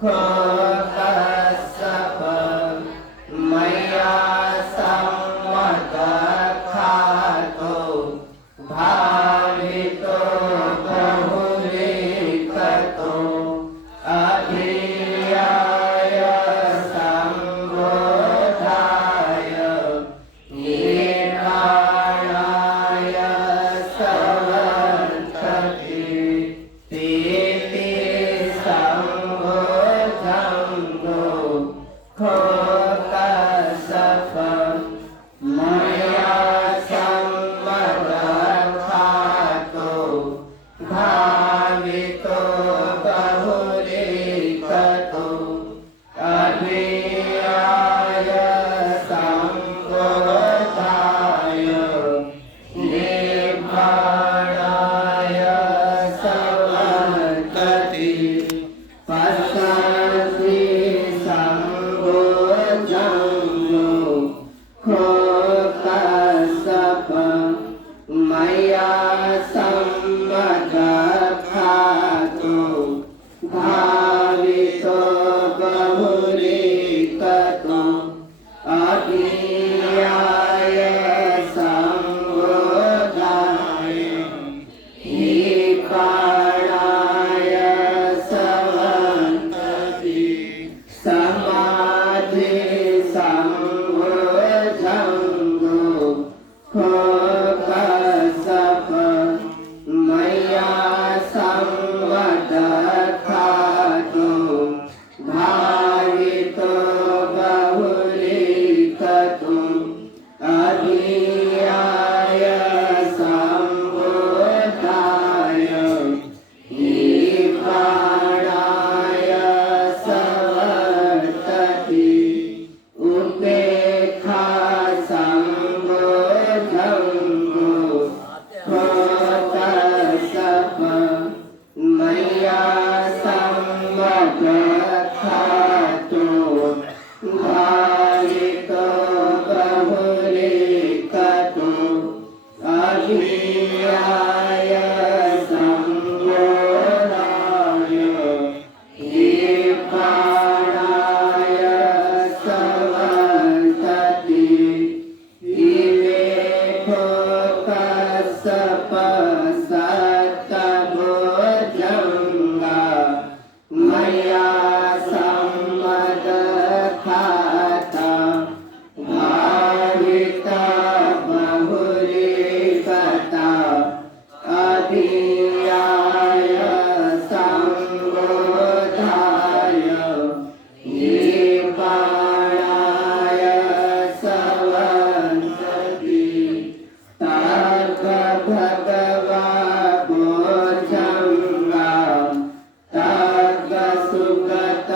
Khô ca समाधि संभुजंगो खो कसप मैया संवद खातो भावितो बहुलीकतो अभियाय संबोधाय ईपाणाय सवर्तति उपेक्षा संबोधंगो खोतसप मैया संवद खातो भावितो बहुलीकतो अभियाय संबोधाय ईपाणाय सवर्तति इमे कसप सतभुजंगा मैया सम्मद खाता भाविता बहुलीकता अभियाय संबोधाय ईपाणाय सवर्तति तग भगवा भोजंगा तग सुगत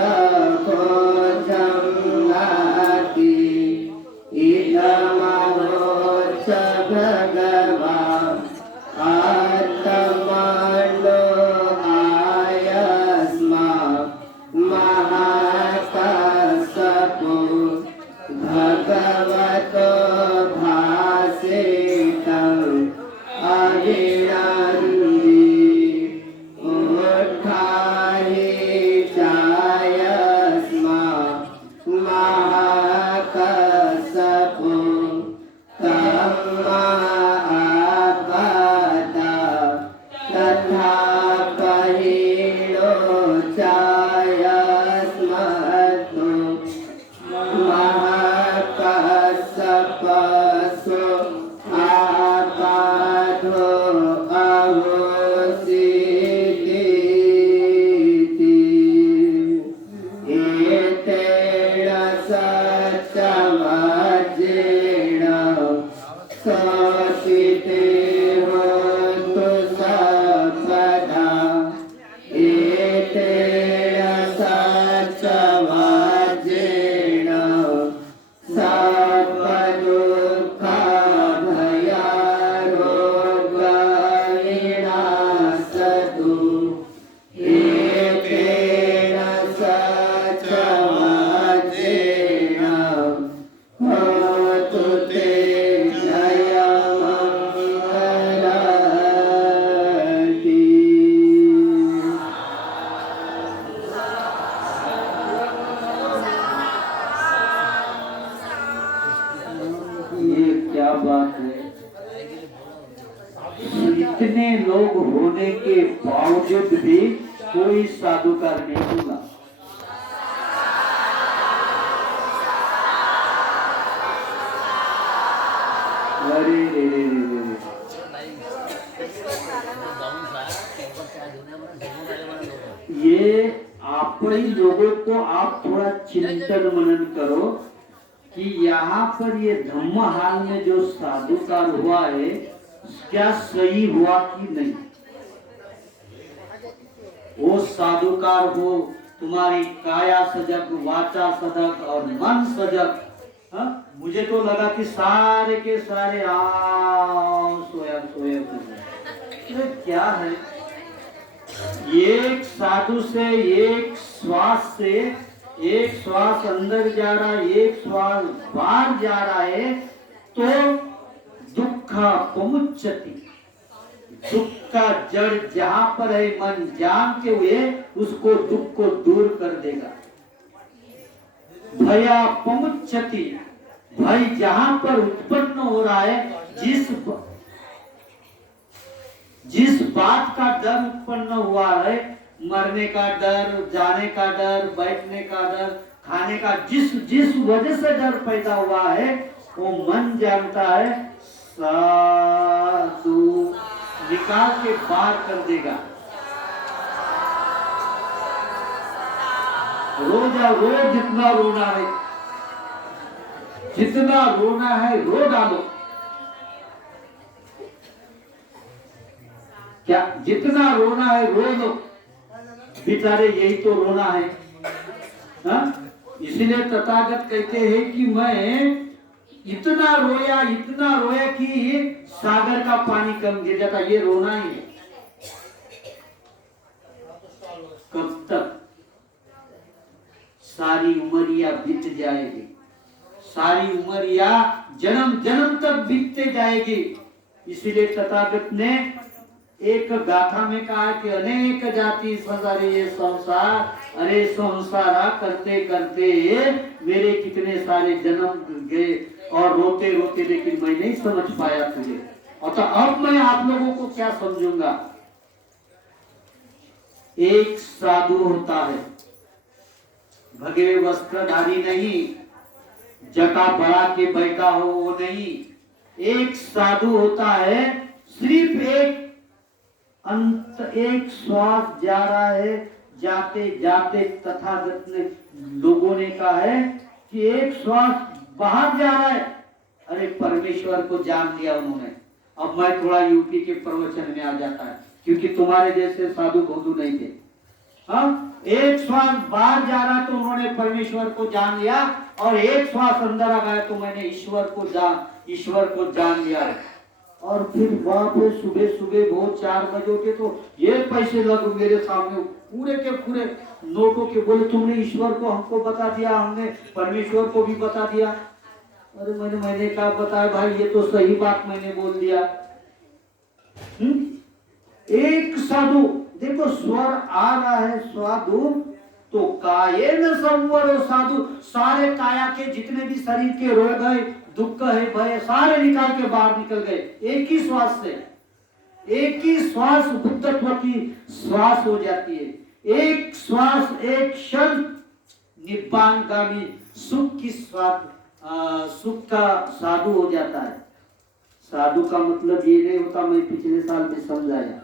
भोजंगाति इदमोच भगवा आत्मनो आयस्मा महाकसपो भगवतो भासितं अभिनन्दी उत्थाहि जायस्मा महाकसपो तम्मा आपदा तथा परिणो जायस्मतो महाकसपसो आपादो अवोसितीति एतेन सत्यवज्रेण सचिते होतु सपदा एतेन सत्यवज्रेण सपदुःखा भयारोगविनाशतु एतेन सत्यवज्रेण होतु ते जयमङ्गलति। ये क्या बात है? इतने लोग होने के बावजूद भी कोई साधुकार नहीं हुआ। अरे रे रे रे रे रे। ये आप ही लोगों को आप थोड़ा चिंतन मनन करो कि यहाँ पर ये धम्म हाल में जो साधुकार हुआ है क्या सही हुआ कि नहीं। वो साधुकार हो तुम्हारी काया सजग, वाचा सजग और मन सजग। हाँ? मुझे तो लगा कि सारे के सारे सोया सोया सोया। क्या है, एक साधु से एक श्वास अंदर जा रहा है, एक श्वास बाहर जा रहा है तो दुख पमुच्यति, दुख का जड़ जहां पर है मन जानते हुए उसको दुख को दूर कर देगा। भया पमुच्यति, भय जहां पर उत्पन्न हो रहा है, जिस बात का डर उत्पन्न हुआ है मरने का डर, जाने का डर, बैठने का डर, खाने का, जिस जिस वजह से डर पैदा हुआ है वो मन जानता है, साधु निकाल के बाहर कर देगा। रोज जितना रोना है, जितना रोना है रो डालो। क्या जितना रोना है रो लो, बेचारे यही तो रोना है। हाँ? इसलिए तथागत कहते हैं कि मैं इतना रोया कि सागर का पानी कम गिर जाता। ये रोना ही है। कब तक? सारी उमरिया बीत जाएगी, सारी उमरिया जन्म जन्म तक बीतते जाएगी। इसीलिए तथागत ने एक गाथा में कहा कि अनेक जाति संसार ये संसार, अरे संसारा करते करते मेरे कितने सारे जन्म गए और रोते रोते, लेकिन मैं नहीं समझ पाया तुझे। और तो अब मैं आप लोगों को क्या समझूंगा। एक साधु होता है, भगवे वस्त्रधारी नहीं, जटा बढ़ा के बैठा हो वो नहीं। एक साधु होता है, सिर्फ एक श्वास जा रहा है, जाते जाते तथागत ने लोगों ने कहा है कि एक श्वास बाहर जा रहा है। अरे परमेश्वर को जान लिया उन्होंने। अब मैं थोड़ा यूपी के प्रवचन में आ जाता है, क्योंकि तुम्हारे जैसे साधु बंधु नहीं थे। हाँ, एक श्वास बाहर जा रहा तो उन्होंने परमेश्वर को जान लिया, और एक श्वास अंदर आ गया तो मैंने ईश्वर को जान लिया। और फिर वहां पे सुबह सुबह बहुत 4 बजे उठे तो ये पैसे लग मेरे सामने पूरे के पूरे नोटों के, बोले तुमने ईश्वर को हमको बता दिया, हमने परमेश्वर को भी बता दिया। अरे मैंने क्या बताया भाई, ये तो सही बात मैंने बोल दिया। एक साधु देखो, स्वर आ रहा है साधु तो कायेन संवरो साधु, सारे काया के जितने भी शरीर के रोग है, दुख है, भय, सारे निकाल के बाहर निकल गए एक ही श्वास से। एक ही श्वास बुद्धत्व की श्वास हो जाती है। एक श्वास, एक क्षण निब्बानगामी सुख की सुख का साधु हो जाता है। साधु का मतलब ये नहीं होता, मैं पिछले साल में समझाया।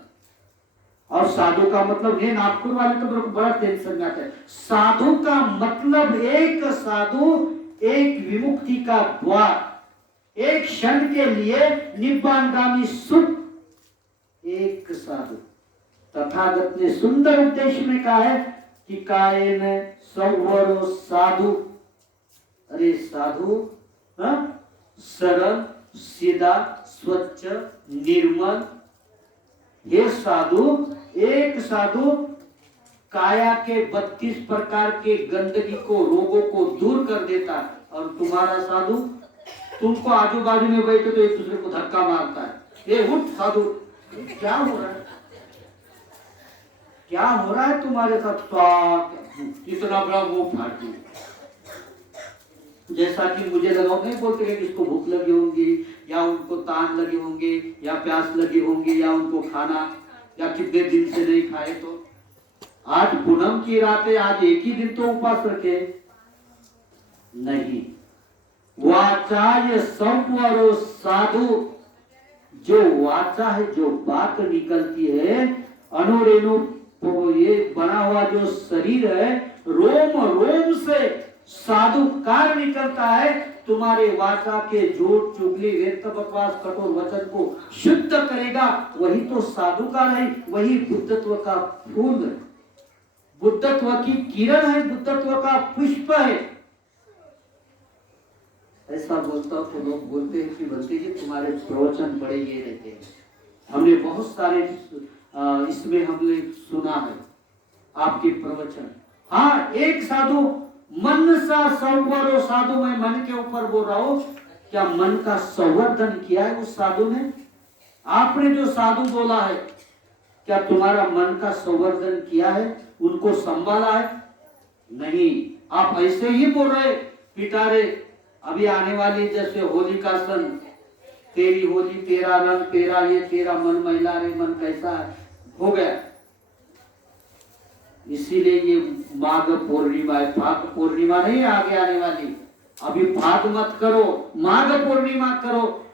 और साधु का मतलब ये नागपुर वाले तो मेरे को बड़ा टेंशन में आता है। साधु का मतलब एक साधु, एक विमुक्ति का द्वार, एक क्षण के लिए निब्बानगामी सुख, एक साधु। तथागत ने सुंदर उपदेश में कहा है कि कायेन संवरो साधु। अरे साधु सरल, सीधा, स्वच्छ, निर्मल। ये साधु, एक साधु काया के 32 प्रकार के गंदगी को, रोगों को दूर कर देता है। और तुम्हारा साधु, तुमको आजू बाजू में बैठे तो एक दूसरे को धक्का मारता है। ये उठ साधु, क्या हो रहा है, क्या हो रहा है तुम्हारे साथ, इतना बड़ा वो फाड़ दिया। जैसा कि मुझे लगा, नहीं बोलते कि इसको भूख लगी होंगी, या उनको तान लगे होंगे, या प्यास लगी होंगी, या उनको खाना, या कितने दिन से नहीं खाए। तो आज पूनम की रात है, आज एक ही दिन तो उपवास रखे नहीं। वाचाय संवरो साधु, जो वाचा है, जो बात निकलती है, अणुरेणु ये बना हुआ जो शरीर है, रोम रोम से साधु कार्य निकलता है। तुम्हारे वाचा के झूठ, चुगली, व्यर्थ बकवास, कठोर वचन को शुद्ध करेगा। वही तो साधु का है, वही बुद्धत्व का फूल है, बुद्धत्व की किरण है, बुद्धत्व का पुष्प है। ऐसा बोलता हूं तो लोग बोलते हैं कि बल्कि जी तुम्हारे प्रवचन बड़े ये रहते हैं। हमने बहुत सारे इसमें हमने सुना है आपके प्रवचन। हाँ, एक साधु मन सा संवरो साधु, मैं मन के ऊपर बोल रहा हूं। क्या मन का संवर्धन किया है उस साधु ने? आपने जो साधु बोला है, क्या तुम्हारा मन का संवर्धन किया है, उनको संभाला है? नहीं, आप ऐसे ही बोल रहे पिटारे। अभी आने वाली जैसे होली का सन, तेरी होली, तेरा रंग, तेरा ये, तेरा मन, महिला रे मन कैसा है, हो गया। इसीलिए ये माघ पूर्णिमा है, फाग पूर्णिमा नहीं आगे आने वाली। अभी फाग मत करो, माघ पूर्णिमा करो।